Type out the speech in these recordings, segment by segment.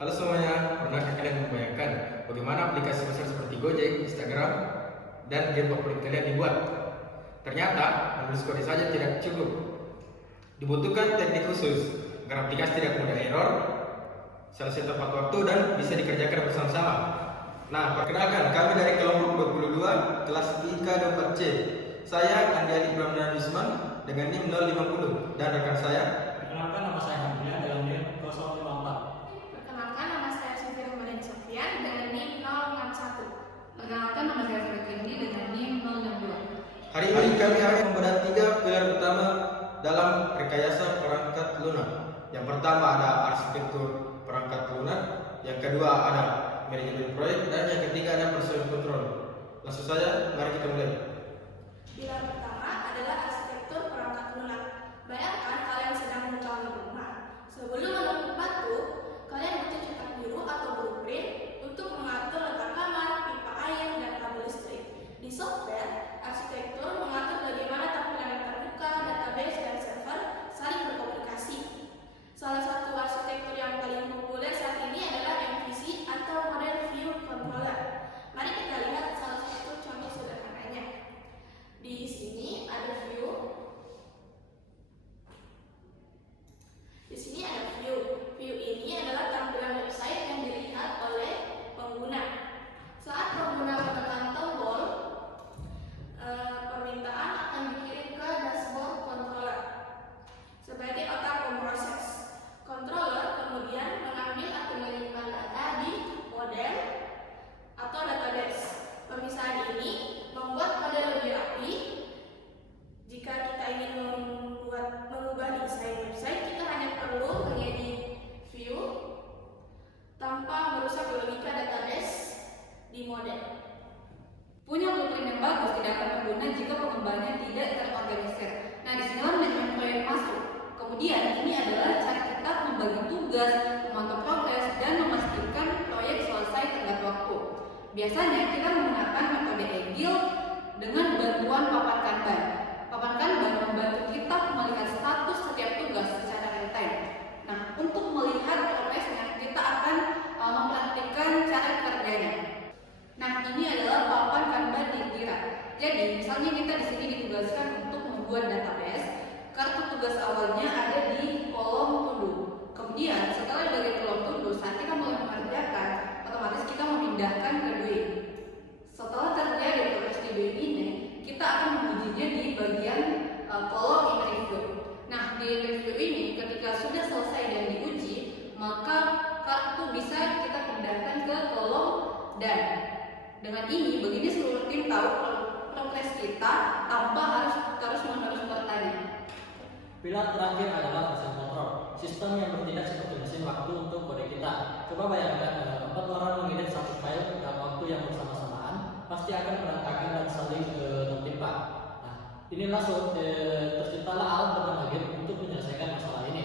Halo semuanya, pernahkah kalian membayangkan bagaimana aplikasi besar seperti Gojek, Instagram, dan game favorit kalian dibuat? Ternyata, menulis kode saja tidak cukup. Dibutuhkan teknik khusus agar aplikasi tidak mudah error, selesai tepat waktu, dan bisa dikerjakan bersama-sama. Nah, perkenalkan, kami dari kelompok 22, kelas IK 4C. Saya Andi Ali Pramana Yusman dengan NIM 050, dan rekan saya. Perkenalkan, nama saya Hamdia dengan NIM 054. Perkenalkan, nama saya Sofia Ramadhani Sofian dengan NIM 061. Perkenalkan, nama saya Sarah Kendi dengan NIM 062. Hari ini kami akan membahas 3 pilar utama dalam rekayasa perangkat lunak. Yang pertama ada arsitektur perangkat lunak, yang kedua ada manajemen proyek, dan yang ketiga ada personal control. Langsung saja, mari kita mulai. Pilar pertama adalah arsitektur perangkat lunak. Bayangkan kalian sedang membangun rumah. Sebelum menebang batu, kalian butuh cetak biru atau blueprint untuk mengatur letak kamar, pipa air, dan kabel listrik. Di software, arsitektur mengatur bagaimana tampilan yang terbuka, database, dan server saling berkomunikasi. Salah satu arsitektur yang paling populer saat ini adalah MVC atau Model View Controller. Mari kita lihat salah satu contoh sederhananya. Di sini ada view. Di sini ada view. View ini adalah tampilan website yang dilihat oleh pengguna. Saat pengguna menekan tombol, permintaan akan dikirim ke dashboard controller sebagai otak pemproses. Controller kemudian mengambil atau menyimpan data di model atau database. Pemisahan ini membuat model lebih rapi. Jika kita ingin mengubah desain website, kita hanya perlu mengedit view tanpa merusak logika database di model. Punya blueprint yang bagus tidak akan berguna jika pengembangnya tidak terorganisir. Nah, di sini manajemen proyek masuk. Kemudian ini adalah cara kita membagi tugas, memantau progres, dan memastikan proyek selesai tepat waktu. Biasanya kita menggunakan metode Agile dengan bantuan papan Kanban. Papan Kanban membantu kita melihat status setiap tugas secara real time. Nah, untuk melihat progresnya, kita akan mempraktikkan cara kerjanya. Nah, ini adalah papan Kanban di Jira. Jadi, misalnya kita di sini ditugaskan untuk membuat database. Kartu tugas awalnya ada di kolom to-do. Kemudian, setelah dari kolom to-do, saat kita mulai mengerjakan, otomatis kita memindahkan ke doing. Setelah terjadi proses di doing ini, kita akan mengujinya di bagian kolom in review. Nah, di review ini ketika sudah selesai dan diuji, maka kartu bisa kita pindahkan ke kolom dan. Dengan ini, begini seluruh tim tahu progres kita tanpa harus terus-menerus bertanya. Pilar terakhir adalah version control, sistem yang bertindak seperti mesin waktu untuk kode kita. Coba bayangkan 4 orang mengedit satu file dalam waktu yang bersamaan, pasti akan berantakan dan saling tertimpa. Nah, inilah terciptalah alat bernama Git untuk menyelesaikan masalah ini.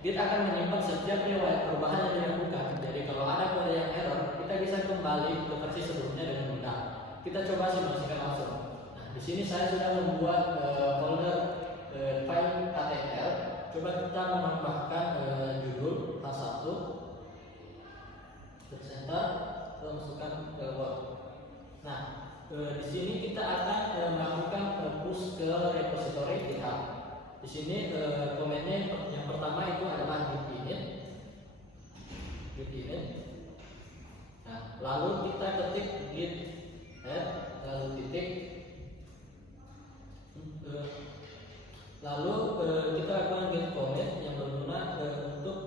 Git akan menyimpan setiap riwayat perubahan yang dilakukan. Jadi kalau ada kode yang error, kita bisa kembali ke versi sebelumnya dengan mudah. Kita coba simulasikan langsung. Nah, di sini saya sudah membuat folder file html. Coba kita menambahkan judul H1, text enter, kita masukkan ke Word. Nah, di sini kita akan melakukan push ke repository GitHub. Di sini komennya yang pertama itu adalah git init. Nah, lalu kita ketik git add, lalu titik, lalu kita lakukan git commit yang berguna untuk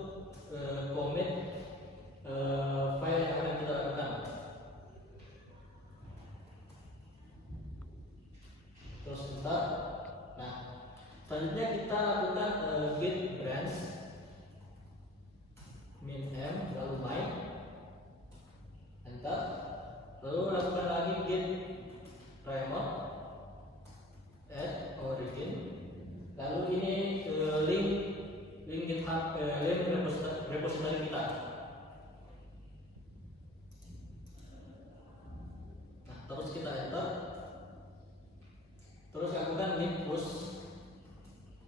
commit file yang akan kita lakukan. Terus enter. Nah, selanjutnya kita lakukan git branch min m lalu my enter, lalu lakukan lagi git remote add origin, lalu ini link GitHub, link repository kita. Nah, terus kita enter, terus lakukan link push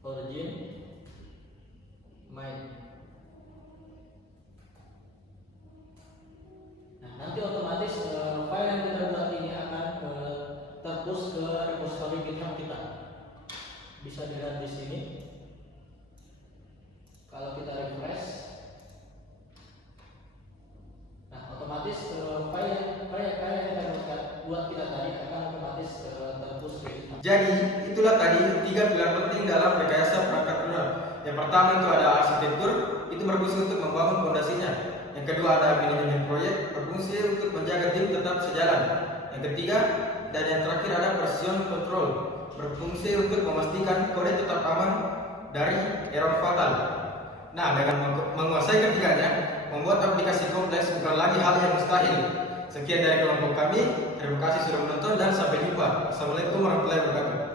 origin my. bisa dilihat di sini. Kalau kita refresh, nah otomatis file yang kita buat kita tadi akan otomatis terpush ke. Jadi itulah tadi 3 pilar penting dalam rekayasa perangkat lunak. Yang pertama itu ada arsitektur, itu berfungsi untuk membangun fondasinya. Yang kedua ada manajemen proyek, berfungsi untuk menjaga tim tetap sejalan. Yang ketiga dan yang terakhir ada version control, berfungsi untuk memastikan kode tetap aman dari error fatal. Nah, dengan menguasai ketiganya, membuat aplikasi kompleks bukan lagi hal yang mustahil. Sekian dari kelompok kami, terima kasih sudah menonton dan sampai jumpa. Assalamualaikum warahmatullahi wabarakatuh.